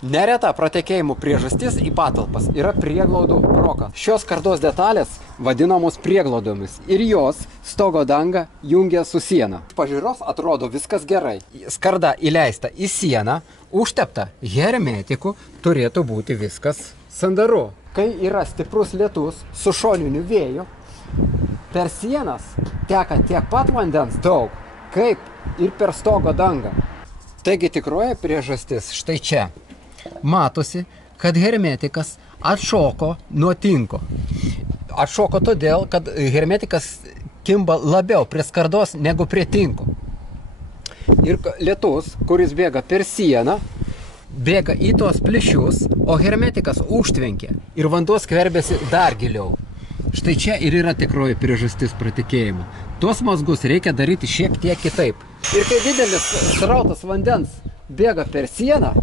Nereta pratekėjimų priežastis į patalpas yra prieglaudų brokas. Šios skardos detalės vadinamos prieglaudomis ir jos stogo dangą jungia su siena. Pažiūros atrodo viskas gerai. Skarda įleista į sieną, užtepta hermetiku, turėtų būti viskas sandaru. Kai yra stiprus lietus su šoniniu vėju, per sienas teka tiek pat vandens daug, kaip ir per stogo dangą. Taigi tikroji priežastis štai čia. Matosi, kad hermetikas atšoko nuo tinko. Atšoko todėl, kad hermetikas kimba labiau prie skardos negu prie tinko. Ir lietus, kuris bėga per sieną, bėga į tos plyšius, o hermetikas užtvenkia ir vanduo skverbėsi dar giliau. Štai čia ir yra tikroji priežastis pratekėjimo. Tuos mazgus reikia daryti šiek tiek kitaip. Ir kai didelis srautas vandens bėga per sieną,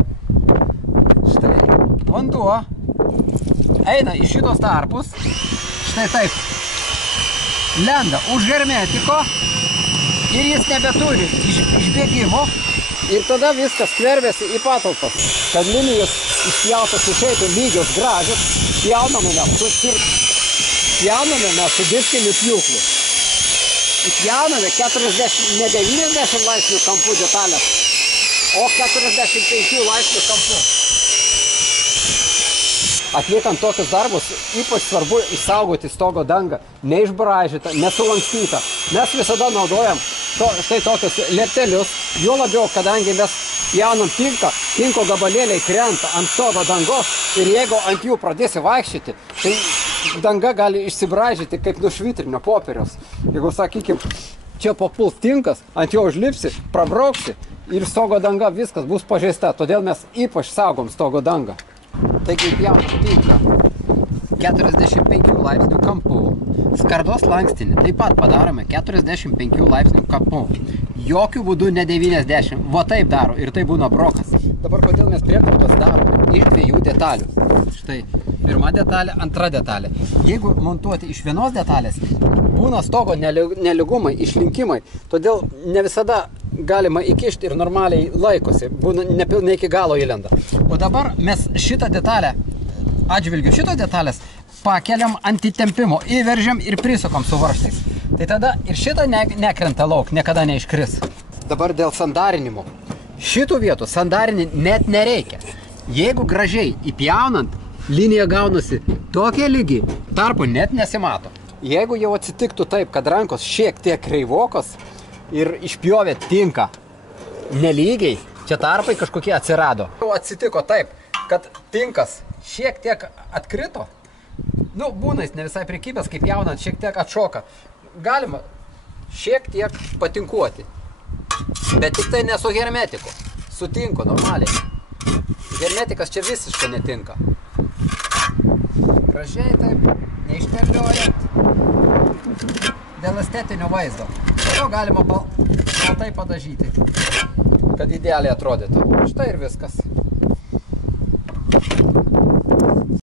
štai vanduo eina į šitos tarpus, štai taip, lenda už hermetiko ir jis nebeturi išbėgimo ir tada viskas skverbėsi į patalpas, kad linijos išpjautos išeitų lygios, gražios, pjauname mes su diskiniu pjūklu. Įpjauname ne 90 laipsnių kampų detalės, o 45 laipsnių kampų. Atliekant tokius darbus, ypač svarbu išsaugoti stogo dangą, neišbraižytą, nesulankstytą. Mes visada naudojam štai tokius lieptelius, juo labiau, kadangi mes pjaunam tinką, tinko gabalėliai krenta ant stogo dangos ir jeigu ant jų pradėsi vaikščioti, tai danga gali išsibraižyti kaip nušvitrinio popieriaus. Jeigu, sakykim, čia papuls tinkas, ant jo užlipsi, prabrauksi ir stogo danga viskas bus pažeista, todėl mes ypač saugom stogo dangą. Taigi pjaunam tinką 45 laipsnių kampų. Skardos lankstinį taip pat padarome 45 laipsnių kampų. Jokių būdų ne 90. Va taip daro ir tai būna brokas. Dabar kodėl mes prieglaudas darome iš dviejų detalių. Štai pirma detalė, antra detalė. Jeigu montuoti iš vienos detalės, būna stogo nelygumai, išlinkimai, todėl ne visada galima įkišti ir normaliai laikosi, būna ne iki galo įlenda. O dabar mes šitą detalę, atžvilgiu šitos detalės, pakeliam ant įtempimo, įveržiam ir prisukam su varžtais. Tai tada ir šitą nekrenta lauk, niekada neiškris. Dabar dėl sandarinimo. Šitų vietų sandarinti net nereikia. Jeigu gražiai įpjaunant, linija gaunasi tokia lygi, tarpu net nesimato. Jeigu jau atsitiktų taip, kad rankos šiek tiek kreivokos ir išpjovė tinką nelygiai, čia tarpai kažkokie atsirado. Jau atsitiko taip, kad tinkas šiek tiek atkrito, būna jis ne visai prikibęs, kaip jaunant šiek tiek atšoka. Galima šiek tiek patinkuoti, bet tik tai ne su hermetiku, su tinku normaliai. Hermetikas čia visiškai netinka. Gražiai taip, neišterliojant, dėl estetinio vaizdo. To galima baltai padažyti, kad idealiai atrodytų. Štai ir viskas.